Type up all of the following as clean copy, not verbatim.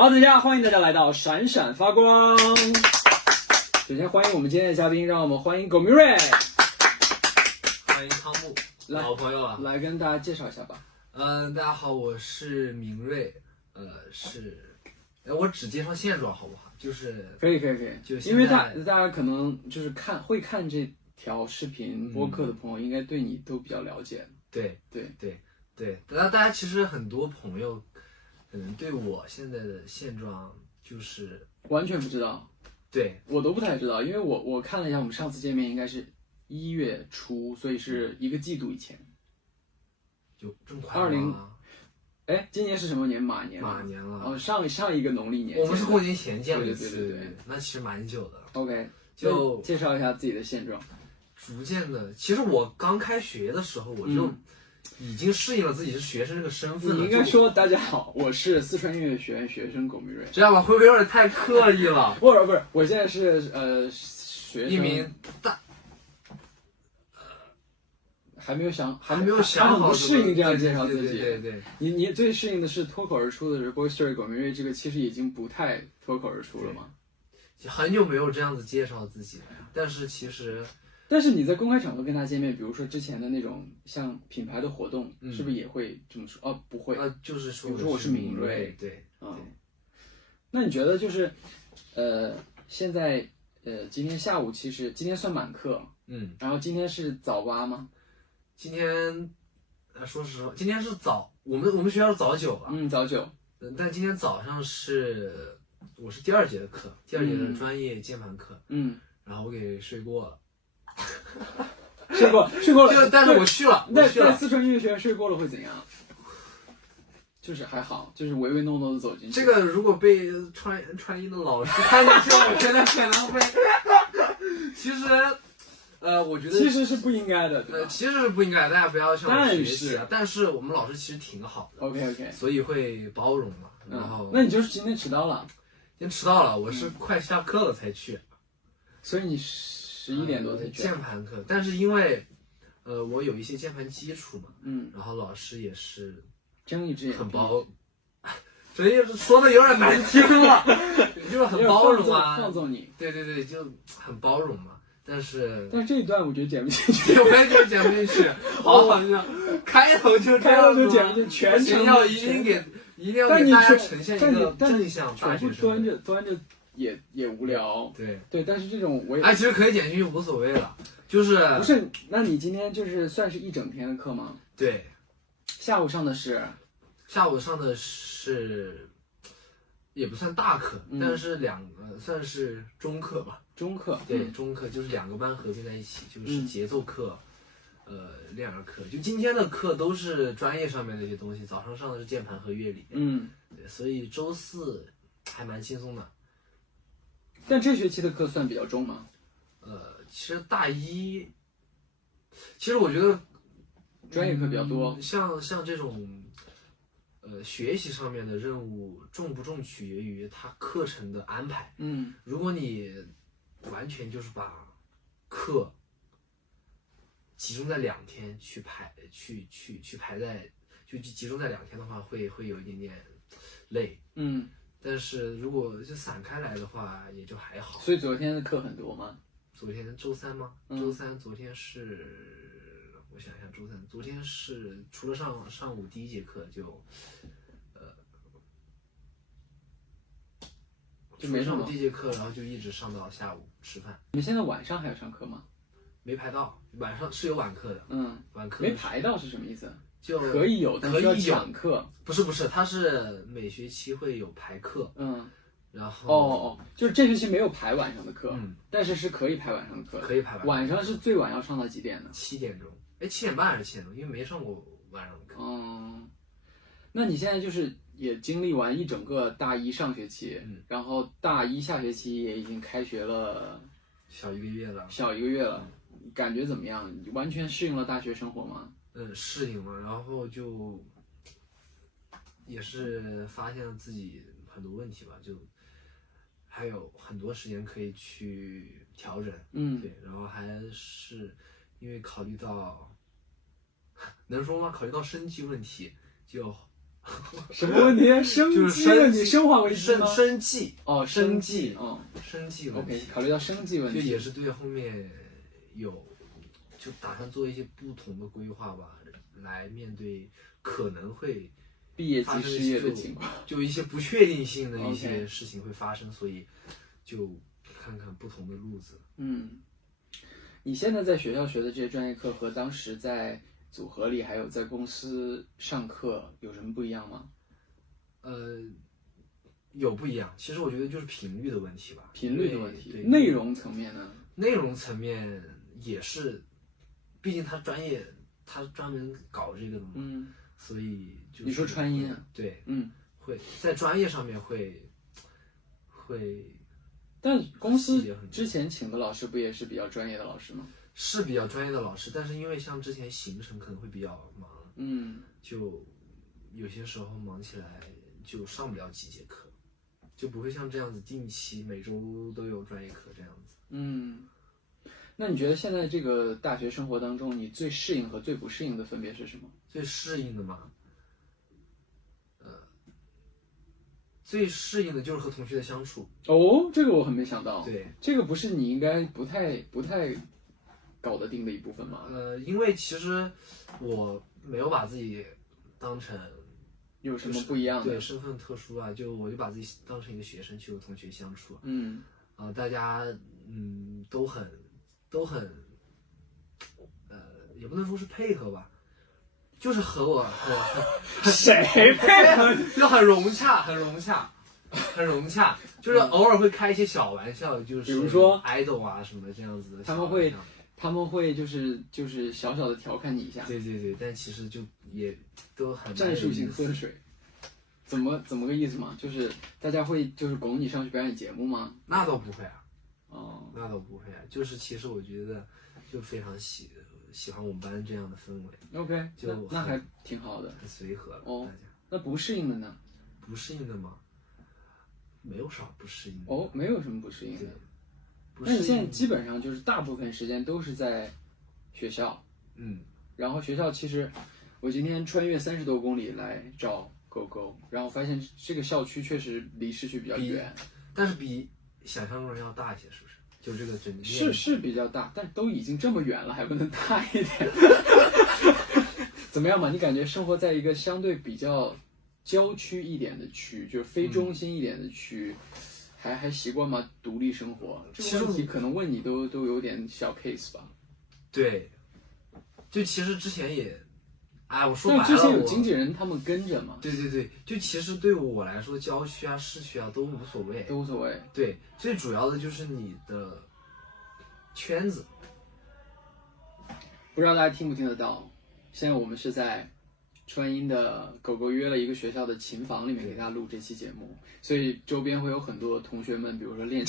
好，大家欢迎大家来到闪闪发光。首先欢迎我们今天的嘉宾，让我们欢迎苟明瑞，欢迎汤木，老朋友了，来跟大家介绍一下吧。大家好，我是明瑞，我只介绍现状好不好？就是可以，就因为大家可能就是会看这条视频播客的朋友，应该对你都比较了解。对，大家其实很多朋友可能对我现在的现状就是完全不知道。对，我都不太知道，因为我看了一下，我们上次见面应该是1月初，所以是1个季度以前。有这么快吗？今年是什么年？马年。马年了。哦，上一个农历年。我们是过年前见了一次，对，那其实蛮久的。OK， 就介绍一下自己的现状。逐渐的，其实我刚开学的时候，我就已经适应了自己是学生这个身份了。你应该说大家好，我是四川音乐学院学生苟明瑞。这样吧，会不会有点太刻意了？不是，我现在是学生。一名还没有想好，不适应这样介绍自己。对。你最适应的是脱口而出的是 Boy Story 苟明瑞，这个其实已经不太脱口而出了嘛。很久没有这样子介绍自己了呀。但是你在公开场合跟他见面，比如说之前的那种像品牌的活动，是不是也会这么说？哦，不会。就是说，比如说我是明瑞。对。那你觉得就是现在今天下午其实今天算满课，然后今天是早八吗？今天说实话，今天是早，我们学校是早9了。早9。但今天早上我是第2节的课，第2节的专业键盘课。然后我给睡过了。睡过了。但是我去了。在四川音乐学院睡过了会怎样？就是还好，就是唯唯诺诺的走进去。这个如果被川音的老师看见之后，我觉得可能会。其实。我觉得其实是不应该的，对吧？其实是不应该，大家不要向我学习啊。但是我们老师其实挺好的。OK， 所以会包容嘛。然后，那你就是今天迟到了？今天迟到了，我是快下课了才去。所以你11点多才去。键盘课，但是因为我有一些键盘基础嘛，然后老师也是睁一只眼很包，这也是说的有点难听了，就是很包容啊，放纵你。对，就很包容嘛。但是这一段我觉得剪不进去，我也觉得剪不进去，好像开头就这样子，剪不进去，全程要一定要给大家呈现一个正向大学生。端着也无聊。对，但是这种我也其实可以剪进去无所谓了，就是不是？那你今天就是算是一整天的课吗？对，下午上的是也不算大课，但是算是中课吧。中课。对，中课就是2个班合并在一起，就是节奏课，练耳课。就今天的课都是专业上面的一些东西，早上上的是键盘和乐理。对，所以周4还蛮轻松的。但这学期的课算比较重吗？其实大一，其实我觉得专业课比较多。像这种学习上面的任务重不重取决于它课程的安排。如果你完全就是把课集中在2天去排，去排在，就集中在2天的话，会有一点点累。但是如果就散开来的话，也就还好。所以昨天的课很多吗？昨天周3吗？周3昨天是，我想一下，昨天是除了上午第1节课就没上午第1节课，然后就一直上到下午吃饭。你们现在晚上还要上课吗？没排到，晚上是有晚课的。晚课没排到是什么意思？就可以有，但是要抢课。不是，它是每学期会有排课。然后就是这学期没有排晚上的课，但是可以排晚上的课。可以排晚上是最晚要上到几点呢？7点钟。7点半还是7点钟？因为没上过晚上的课。那你现在就是也经历完一整个大一上学期，然后大一下学期也已经开学了，小1个月了。感觉怎么样？完全适应了大学生活吗？适应了，然后就也是发现了自己很多问题吧，就还有很多时间可以去调整。对，然后还是因为考虑到，能说吗？考虑到生计问题，就什么问题？生计问题，生化危机吗？生计哦，生计哦，生计问题。OK， 考虑到生计问题，就也是对后面就打算做一些不同的规划吧，来面对可能会毕业即失业的情况，就一些不确定性的一些事情会发生，所以就看看不同的路子。你现在在学校学的这些专业课和当时在组合里还有在公司上课有什么不一样吗？有不一样，其实我觉得就是频率的问题吧。频率的问题，内容层面呢？内容层面也是，毕竟他专业，他专门搞这个的嘛，所以就是你说传音啊？对，会在专业上面会，但公司之前请的老师不也是比较专业的老师吗？是比较专业的老师，但是因为像之前行程可能会比较忙，就有些时候忙起来就上不了几节课，就不会像这样子定期每周都有专业课这样子。那你觉得现在这个大学生活当中，你最适应和最不适应的分别是什么？最适应的嘛，最适应的就是和同学的相处。哦，这个我很没想到。对，这个不是你应该不太搞得定的一部分吗？因为其实我没有把自己当成有什么不一样的，对，身份特殊啊，我就把自己当成一个学生去和同学相处。大家都很也不能说是配合吧，就是和我谁配合就很融洽，就是偶尔会开一些小玩笑，就是比如说 idol 啊什么这样子的，他们会就是小小的调侃你一下，对，但其实就也都很战术性喝水，怎么个意思嘛？就是大家会就是拱你上去表演节目吗？那倒不会啊，那倒不会啊，就是其实我觉得就非常喜欢我们班这样的氛围。OK， 那还挺好的，很随和了。大家那不适应的呢？不适应的吗？没有啥不适应的。没有什么不适应的。那你现在基本上就是大部分时间都是在学校，然后学校其实我今天穿越30多公里来找狗狗，然后发现这个校区确实离市区比较远，但是比想象中要大一些，是不是？就这个整个是比较大，但都已经这么远了，还不能大一点？怎么样嘛？你感觉生活在一个相对比较郊区一点的区，就是非中心一点的区，还习惯吗？独立生活？这个问题可能问你都有点小 case 吧？对，就其实之前也，我说白了，但之前有经纪人他们跟着嘛？对，就其实对我来说，郊区啊、市区啊都无所谓，都无所谓。对，最主要的就是你的圈子。不知道大家听不听得到？现在我们是在川音的狗狗约了一个学校的琴房里面给大家录这期节目，所以周边会有很多同学们，比如说练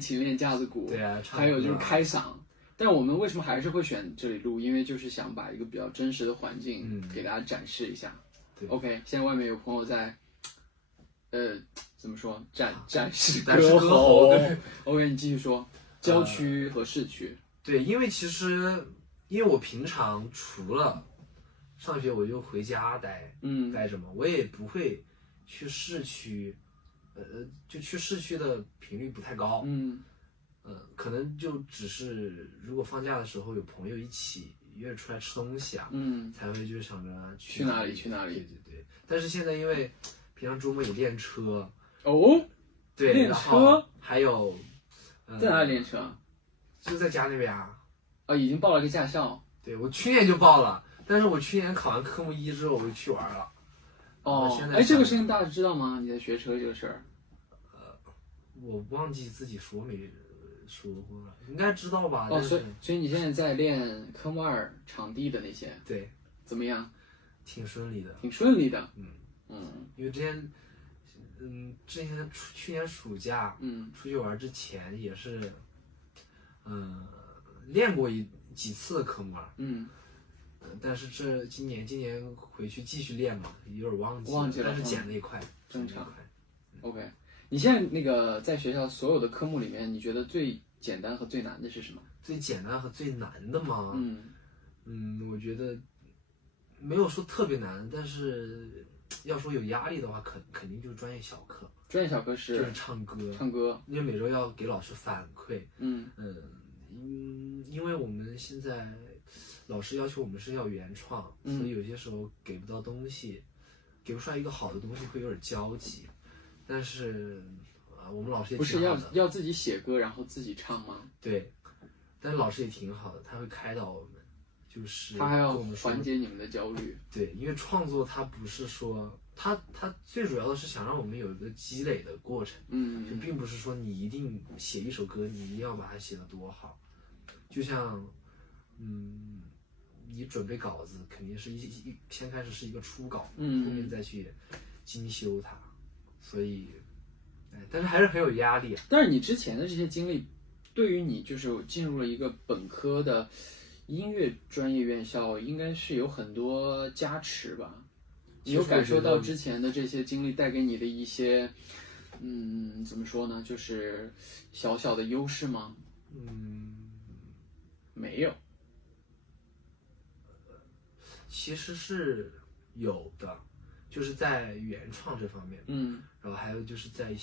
琴、练架子鼓，对啊，还有就是开嗓。但我们为什么还是会选这里录？因为就是想把一个比较真实的环境给大家展示一下。OK， 现在外面有朋友在，怎么说展示歌喉。OK， 你继续说，郊区和市区。对，因为我平常除了上学我就回家待着嘛，我也不会去市区，就去市区的频率不太高。可能就只是如果放假的时候有朋友一起约出来吃东西啊，才会就想着去哪里。对。但是现在因为平常周末也练车。对，练车还有在哪里练车？就在家那边啊。已经报了个驾校。对，我去年就报了，但是我去年考完科目1之后我就去玩了。这个事情大家知道吗？你在学车这个事儿？我忘记自己说没说过了，应该知道吧？所以你现在在练科目2场地的那些？对，怎么样？挺顺利的。因为之前去年暑假出去玩之前也是练过几次的科目2。但是今年回去继续练嘛，有点忘记了，但是减了一块，正常。OK， 你现在那个在学校所有的科目里面，你觉得最简单和最难的是什么？最简单和最难的吗？我觉得没有说特别难，但是要说有压力的话，肯定就是专业小课。专业小课是就是唱歌，因为每周要给老师反馈。因为我们现在老师要求我们是要原创，所以有些时候给不到东西，给不出来一个好的东西会有点焦急。但是我们老师也不是要自己写歌然后自己唱吗？对，但是老师也挺好的，他会开导我们，就是他还要缓解你们的焦虑。对，因为创作它不是说他最主要的是想让我们有一个积累的过程，就并不是说你一定写一首歌，你一定要把它写得多好。就像，你准备稿子肯定是先开始是一个初稿，后面再去精修它，所以，但是还是很有压力。但是你之前的这些经历，对于你就是进入了一个本科的音乐专业院校，应该是有很多加持吧？你有感受到之前的这些经历带给你的一些，怎么说呢，就是小小的优势吗？没有。其实是有的，就是在原创这方面，然后还有就是在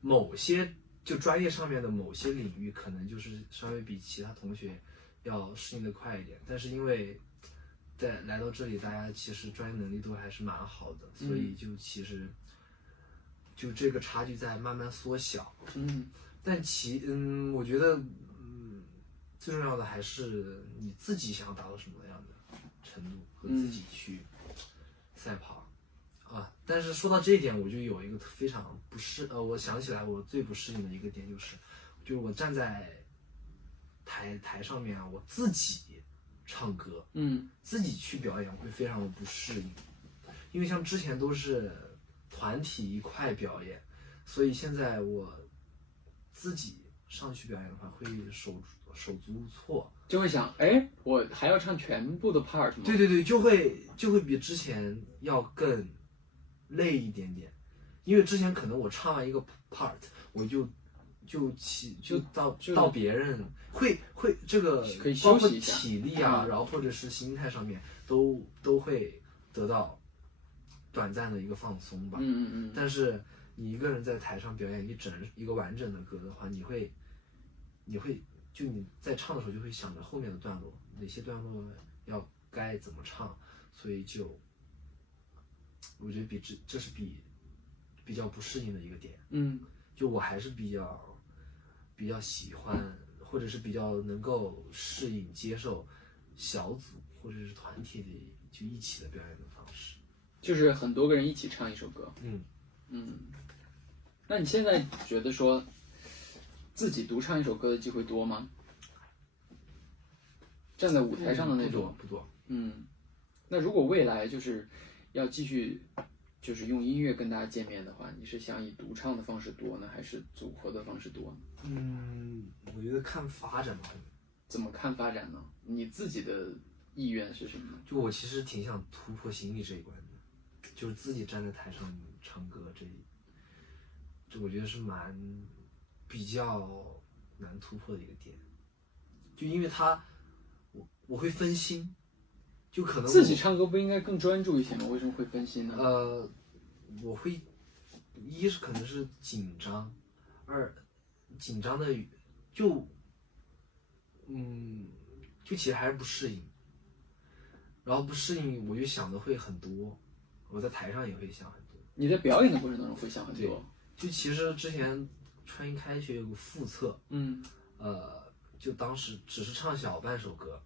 某些就专业上面的某些领域，可能就是稍微比其他同学要适应的快一点，但是因为来到这里，大家其实专业能力都还是蛮好的，所以就其实就这个差距在慢慢缩小。但我觉得最重要的还是你自己想要达到什么样的程度和自己去赛跑啊。但是说到这一点，我就有一个非常我想起来我最不适应的一个点就是我站在台上面啊，我自己唱歌，自己去表演会非常的不适应，因为像之前都是团体一块表演，所以现在我自己上去表演的话会手足无措，就会想，我还要唱全部的 part 吗？对，就会比之前要更累一点点，因为之前可能我唱完一个 part， 我就到别人会这个可以包括休息一下体力啊，然后或者是心态上面都会得到短暂的一个放松吧。但是你一个人在台上表演一个完整的歌的话，你会就你在唱的时候就会想着后面的段落，哪些段落该怎么唱，所以我觉得这是比较不适应的一个点。就我还是比较喜欢，或者是比较能够适应接受小组或者是团体的就一起的表演的方式，就是很多个人一起唱一首歌。那你现在觉得说自己独唱一首歌的机会多吗？站在舞台上的那种不多。那如果未来就是要继续就是用音乐跟大家见面的话，你是想以独唱的方式多呢，还是组合的方式多呢？我觉得看发展吧。怎么看发展呢？你自己的意愿是什么呢？就我其实挺想突破心理这一关的，就是自己站在台上唱歌这我觉得是比较难突破的一个点，就因为我会分心，就可能自己唱歌不应该更专注一些吗？为什么会分心呢？我会一是可能是紧张，二紧张的就其实还是不适应，然后不适应我就想的会很多，我在台上也会想很多。你在表演的过程当中会想很多？就其实之前川音开学有个复测，就当时只是唱小半首歌，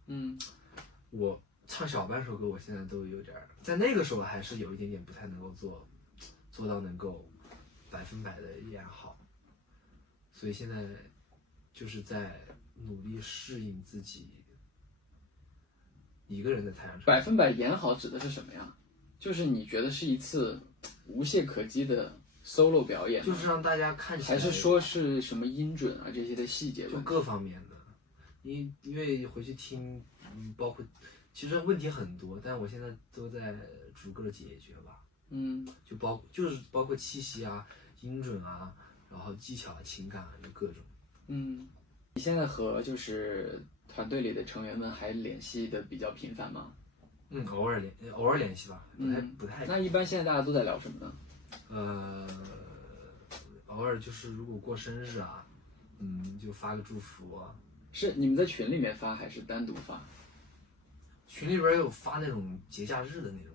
我唱小半首歌，我现在都有点在那个时候还是有一点点不太能够做到能够100%的演好，所以现在就是在努力适应自己一个人在台上唱。100%演好指的是什么呀？就是你觉得是一次无懈可击的 solo 表演，就是让大家看起来，还是说是什么音准啊这些的细节？就各方面的。因为回去听，包括其实问题很多，但我现在都在逐个解决吧。就包括气息啊、音准啊，然后技巧啊、情感啊，就各种。你现在和就是团队里的成员们还联系的比较频繁吗？偶尔联系吧，不太。那一般现在大家都在聊什么呢？偶尔就是如果过生日啊，就发个祝福啊。是你们在群里面发还是单独发？群里边有发那种节假日的那种。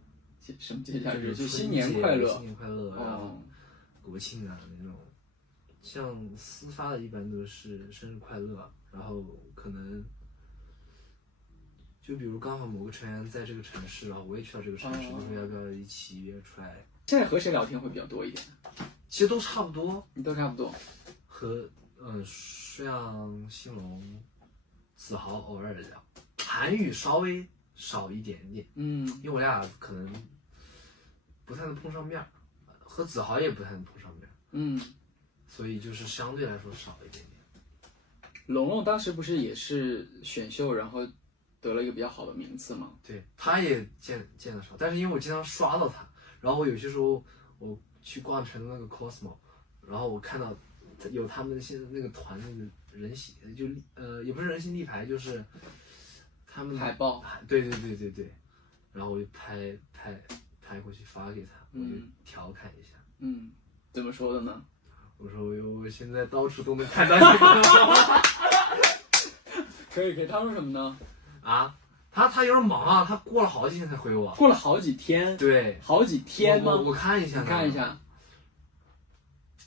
什么节假日？就新年快乐，新年快乐，然后国庆啊那种。像私发的一般都是生日快乐，然后可能就比如刚好某个成员在这个城市了，我也去到这个城市，你说要不要一起约出来？现在和谁聊天会比较多一点？其实都差不多，都差不多。和像新龙、子豪偶尔聊，韩语稍微少一点点，因为我俩可能不太能碰上面，和子豪也不太能碰上面，所以就是相对来说少一点点。龙龙当时不是也是选秀，然后得了一个比较好的名次吗？对，他也见得少，但是因为我经常刷到他，然后我有些时候我去逛城的那个 Cosmo， 然后我看到有他们现在那个团那个人形，就也不是人形立牌，就是他们海报。对，然后我就拍过去发给他，我就调侃一下。怎么说的呢？我说我现在到处都能看到你们。可以，他说什么呢？啊，他有点忙啊，他过了好几天才回我。过了好几天？对，好几天吗？我看一下，你看一下。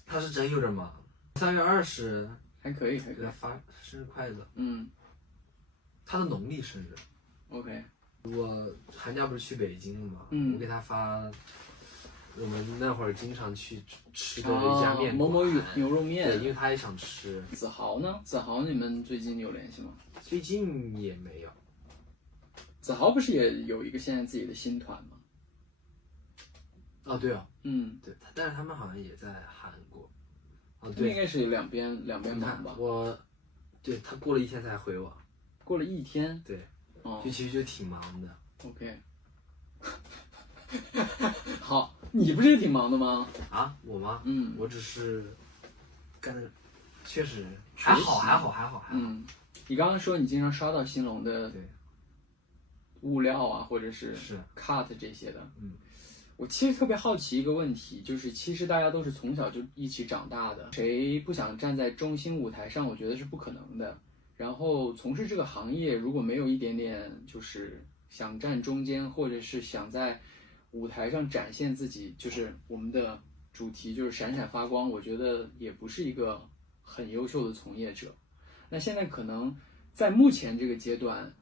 他是真有点忙。3月20还可以，给他发生日快乐。他的农历生日。OK。我寒假不是去北京了吗？我给他发。我们那会儿经常去吃的一家面馆，某某牛肉面。对，因为他也想吃。子豪呢？子豪你们最近有联系吗？最近也没有。子豪不是也有一个现在自己的新团吗？哦，对啊，对，但是他们好像也在韩国。对，应该是两边忙吧。对他过了1天才回我。过了1天？对，就其实就挺忙的。OK。好，你不是也挺忙的吗？啊，我吗？我只是干的，确实还好。你刚刚说你经常刷到新龙的物料啊，或者是 cut 这些的。我其实特别好奇一个问题，就是其实大家都是从小就一起长大的，谁不想站在中心舞台上？我觉得是不可能的。然后从事这个行业，如果没有一点点就是想站中间，或者是想在舞台上展现自己，就是我们的主题就是闪闪发光，我觉得也不是一个很优秀的从业者。那现在可能在目前这个阶段，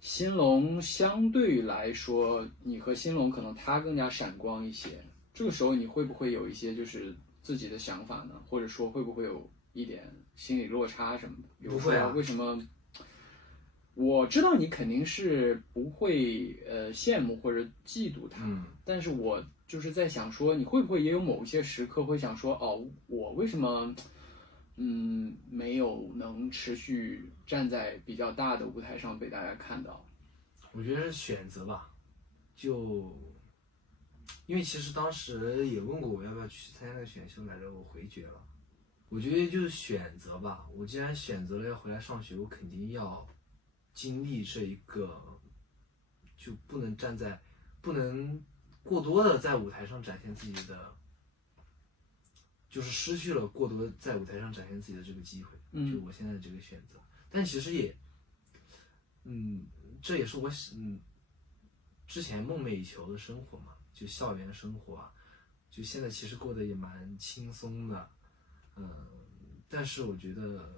新龙相对于来说，你和新龙可能他更加闪光一些。这个时候你会不会有一些就是自己的想法呢？或者说会不会有一点心理落差什么的？比如说为什么？我知道你肯定是不会羡慕或者嫉妒他，但是我就是在想说，你会不会也有某一些时刻会想说，哦，我为什么没有能持续站在比较大的舞台上被大家看到？我觉得是选择吧，就因为其实当时也问过我要不要去参加那个选秀来着，我回绝了。我觉得就是选择吧，我既然选择了要回来上学，我肯定要经历这一个，就不能过多的在舞台上展现自己的，就是失去了过多在舞台上展现自己的这个机会。就我现在的这个选择，但其实也，这也是我之前梦寐以求的生活嘛，就校园生活啊，就现在其实过得也蛮轻松的，但是我觉得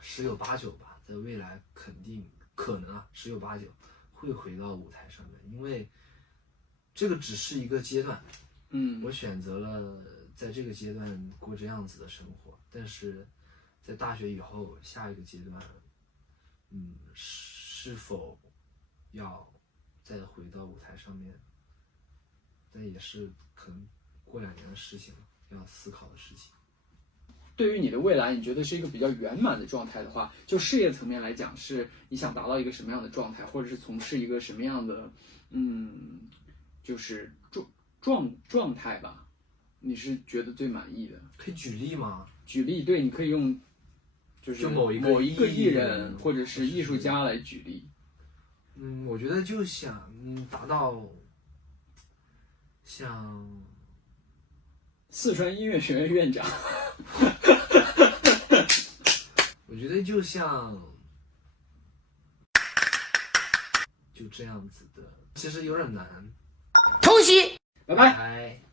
十有八九吧，在未来可能十有八九会回到舞台上面，因为这个只是一个阶段，我选择了在这个阶段过这样子的生活，但是在大学以后下一个阶段，是否要再回到舞台上面，但也是可能过2年的事情了，要思考的事情。对于你的未来，你觉得是一个比较圆满的状态的话，就事业层面来讲，是你想达到一个什么样的状态，或者是从事一个什么样的，就是状态吧？你是觉得最满意的？可以举例吗？举例，对，你可以用，就是某一个艺人或者是艺术家来举例。我觉得就想达到像四川音乐学院院长，我觉得就像就这样子的，其实有点难。恭喜，拜拜。拜。